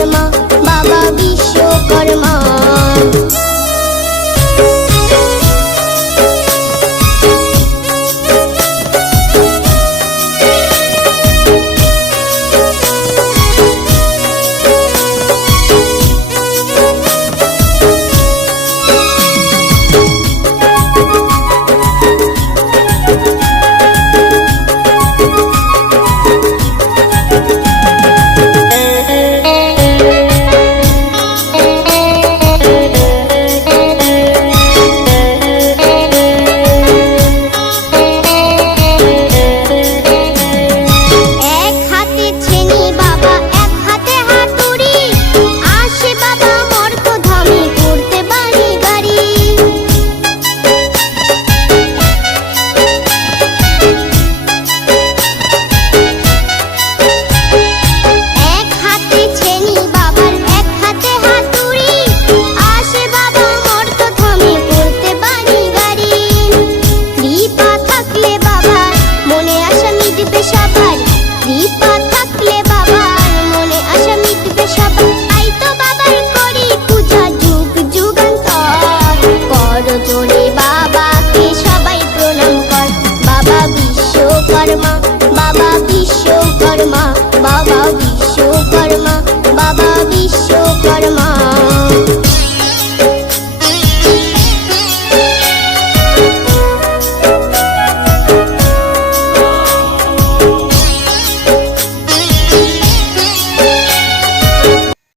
বিশ্বকর্মা বাবা বিশ্বকর্মা। বিশ্বকর্মা বাবা বিশ্বকর্মা বাবা